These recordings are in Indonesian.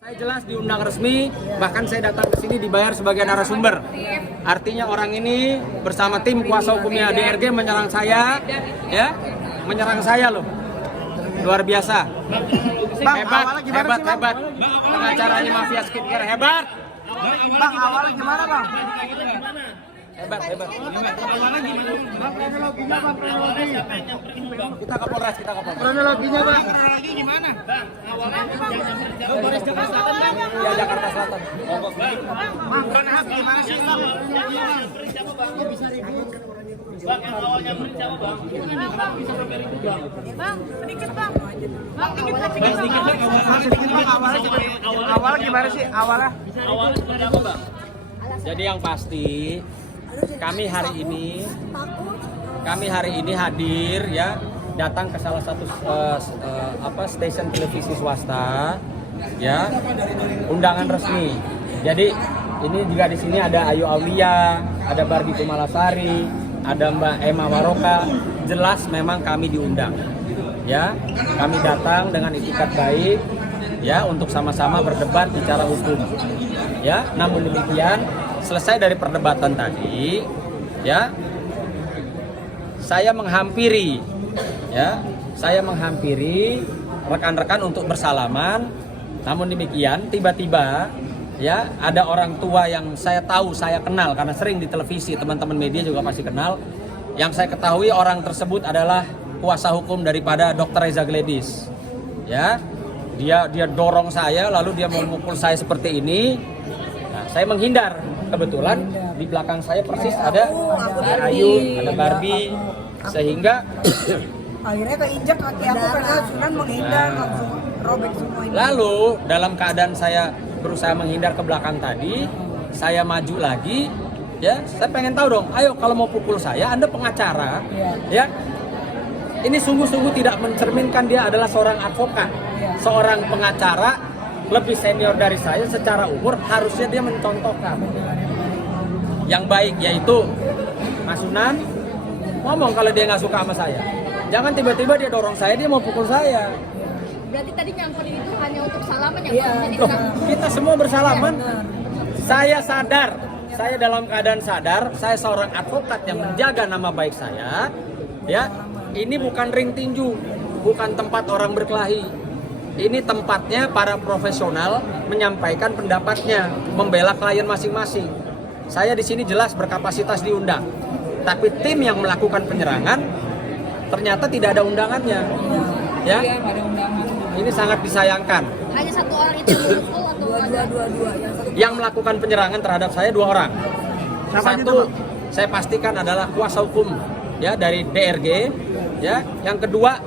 Saya jelas diundang resmi, bahkan saya datang ke sini dibayar sebagai narasumber. Artinya orang ini bersama tim kuasa hukumnya DRG menyerang saya, ya, menyerang saya loh, luar biasa. Bang, Hebat, awalnya gimana hebat, sih, Bang? hebat. Pengacaranya mafia skincare hebat, Bang, awalnya gimana, Bang? hebat, hebat. Bang, kronologinya, Bang, kronologi. Kita ke Polres, kita ke Polres. Kronologinya, Bang. Ya Jakarta Selatan. Bang, kronologi gimana sih, Bang? Bang, yang awalnya merica Bang. Bang, sedikit Bang. Bang, sedikit Bang. Bang, sedikit, Bang, awalnya gimana sih? Awalnya? Awalnya seperti apa, Bang? Jadi yang pasti kami hari ini hadir ya, datang ke salah satu stasiun televisi swasta ya, undangan resmi. Jadi ini juga di sini ada Ayu Aulia, ada Barbie Kumalasari, ada Mbak Emma Waroka. Jelas memang kami diundang. Ya, kami datang dengan itikat baik ya untuk sama-sama berdebat bicara hukum. Ya, namun demikian selesai dari perdebatan tadi, ya, saya menghampiri rekan-rekan untuk bersalaman. Namun demikian, tiba-tiba, ya, ada orang tua yang saya tahu, saya kenal karena sering di televisi, teman-teman media juga pasti kenal. Yang saya ketahui orang tersebut adalah kuasa hukum daripada Dr. Reza Gledis. Ya, dia dorong saya, lalu dia memukul saya seperti ini. Nah, saya menghindar. Kebetulan di belakang saya persis ada Ayu, ada Barbie, sehingga akhirnya keinjak kaki aku karena Sunan menghindar, langsung robek semua ini. lalu dalam keadaan saya berusaha menghindar ke belakang tadi, saya maju lagi, ya, saya pengen tahu dong, ayo kalau mau pukul saya, Anda pengacara, ya, ini sungguh-sungguh tidak mencerminkan dia adalah seorang advokat, seorang pengacara, lebih senior dari saya secara umur, harusnya dia mencontohkan yang baik, yaitu Mas Sunan ngomong kalau dia nggak suka sama saya. Jangan tiba-tiba dia dorong saya, dia mau pukul saya. Berarti tadi nyamperin itu hanya untuk salaman ya? Iya. Jadi Loh, kita semua bersalaman. Saya sadar, saya dalam keadaan sadar, saya seorang advokat yang menjaga nama baik saya. Ya, ini bukan ring tinju, bukan tempat orang berkelahi. Ini tempatnya para profesional menyampaikan pendapatnya, membela klien masing-masing. Saya di sini jelas berkapasitas diundang, tapi tim yang melakukan penyerangan ternyata tidak ada undangannya. Ya, ini sangat disayangkan. hanya satu orang itu yang memukul atau ada? Dua. Yang melakukan penyerangan terhadap saya 2 orang. Siapa itu, Satu, Bang? saya pastikan adalah kuasa hukum ya dari DRG. Ya, yang kedua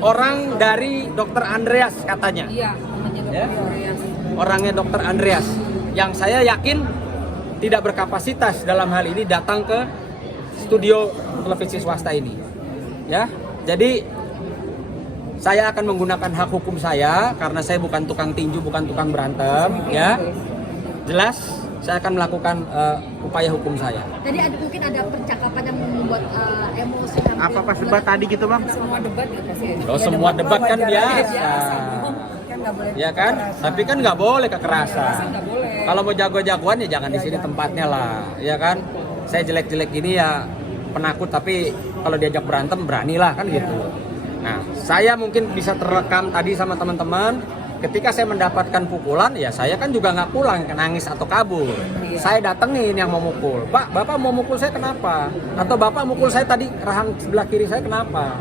orang dari Dr. Andreas katanya. Iya, Ya, orangnya Dr. Andreas yang saya yakin tidak berkapasitas dalam hal ini datang ke studio televisi swasta ini. Ya, jadi saya akan menggunakan hak hukum saya karena saya bukan tukang tinju, bukan tukang berantem, ya. Jelas saya akan melakukan upaya hukum saya. Tadi mungkin ada percakapan yang membuat emosi. Apa pas debat tadi gitu, Bang? semua debat ya pasti. Loh, semua debat kan biasa. Kan nggak boleh. Ya kan? Tapi kan nggak boleh kekerasan. Nggak boleh. Kalau mau jago-jagoan ya jangan di sini tempatnya lah, ya kan? Saya jelek-jelek ini ya penakut, tapi kalau diajak berantem beranilah kan gitu. Nah, saya mungkin bisa terekam tadi sama teman-teman. Ketika saya mendapatkan pukulan, ya saya kan juga nggak pulang nangis atau kabur. Saya datengin yang mau mukul. Pak, Bapak mau mukul saya kenapa? Atau Bapak mukul saya tadi rahang sebelah kiri saya kenapa?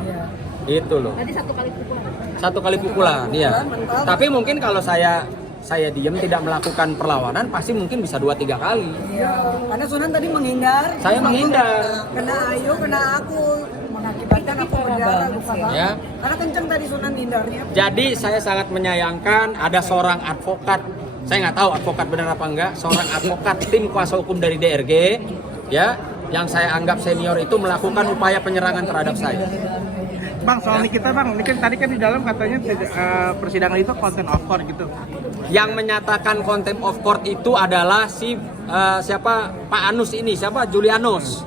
Itu loh. Tadi satu kali pukulan. Satu kali pukulan, iya. Tapi mungkin kalau saya diam tidak melakukan perlawanan, pasti mungkin bisa 2-3 kali. Iya, karena Sunan tadi menghindar. Saya menghindar. Kena Ayu, kena aku, mengakibatkan aku berdarah luka banget. Ya. Karena kenceng tadi Sunan hindarnya. Jadi saya sangat menyayangkan ada seorang advokat, saya nggak tahu advokat benar apa enggak, seorang advokat tim kuasa hukum dari DRG, ya, yang saya anggap senior itu melakukan upaya penyerangan terhadap saya. Bang, soal Nikita, Bang. Ini kan tadi kan di dalam katanya persidangan itu content of court gitu. Yang menyatakan contempt of court itu adalah siapa Pak Anus ini, siapa Julianus.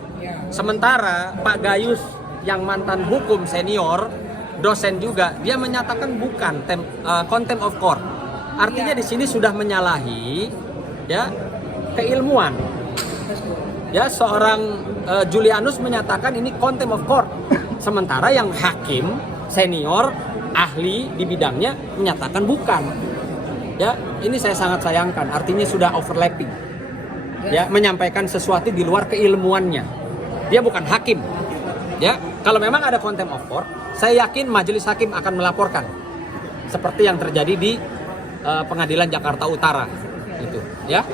Sementara Pak Gayus yang mantan hukum senior, dosen juga, dia menyatakan bukan contempt of court. Artinya di sini sudah menyalahi ya keilmuan. Ya, seorang Julianus menyatakan ini contempt of court. Sementara yang hakim senior ahli di bidangnya menyatakan bukan. Ya, ini saya sangat sayangkan. Artinya sudah overlapping. Ya, menyampaikan sesuatu di luar keilmuannya. Dia bukan hakim. Ya, kalau memang ada contempt of court, saya yakin majelis hakim akan melaporkan. Seperti yang terjadi di Pengadilan Jakarta Utara. Itu, ya.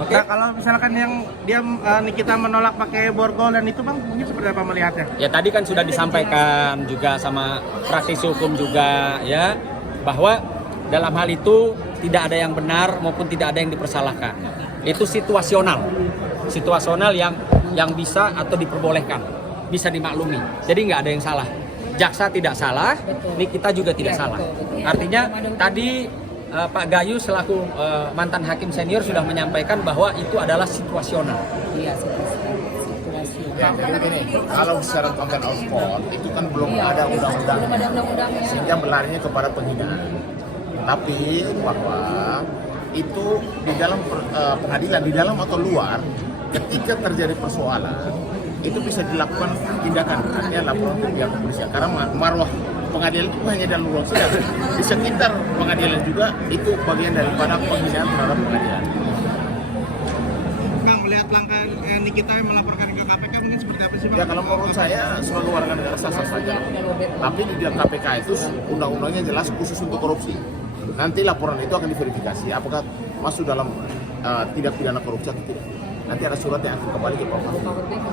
Oke. Nah, kalau misalkan yang dia Nikita menolak pakai borgol dan itu bang, mungkin seperti apa melihatnya? Ya tadi kan sudah disampaikan juga sama praktisi hukum juga ya, bahwa dalam hal itu tidak ada yang benar maupun tidak ada yang dipersalahkan. Itu situasional yang bisa atau diperbolehkan, bisa dimaklumi. Jadi nggak ada yang salah. Jaksa tidak salah, Nikita juga tidak salah. Artinya tadi Pak Gayu selaku mantan hakim senior sudah menyampaikan bahwa itu adalah situasional. Ya, jadi begini, kalau secara contempt of court itu kan belum ada undang-undang, sehingga berlarinya kepada penghinaan. Tapi bahwa itu di dalam pengadilan, di dalam atau luar, ketika terjadi persoalan itu bisa dilakukan tindakan, artinya laporan ke pihak kepolisian. Karena marwah pengadilan itu hanya dalam ruang sidang, di sekitar pengadilan juga itu bagian daripada penghinaan terhadap pengadilan. Bang, melihat langkah Nikita yang melaporkan ke KPK mungkin seperti apa sih bang? Ya kalau menurut saya sebagai warga negara sah-sah saja. Tapi di dalam KPK itu undang-undangnya jelas khusus untuk korupsi. Nanti laporan itu akan diverifikasi apakah masuk dalam tindak pidana korupsi atau tidak. Nanti ada surat yang akan kembali ke Propam.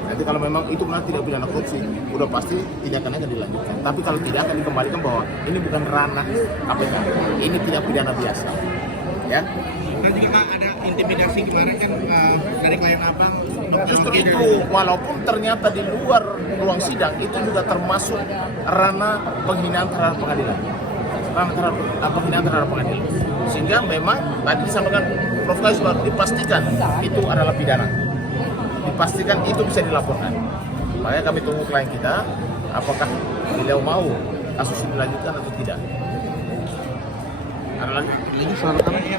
Nanti kalau memang itu benar tidak pidana korupsi, udah pasti tindakannya akan dilanjutkan. Tapi kalau tidak akan dikembalikan bahwa ini bukan ranah KPK, ini tidak pidana biasa. Ya. Dan juga Kak, ada intimidasi kemarin kan dari klien abang. Justru itu, walaupun ternyata di luar ruang sidang itu juga termasuk ranah penghinaan terhadap pengadilan. Penghinaan terhadap pengadilan. Sehingga memang tadi disampaikan Prof. Gayu dipastikan itu adalah pidana. Dipastikan itu bisa dilaporkan. Makanya kami tunggu klien kita, apakah beliau mau kasus ini dilanjutkan atau tidak. Ada lagi? Ini soal apa ya?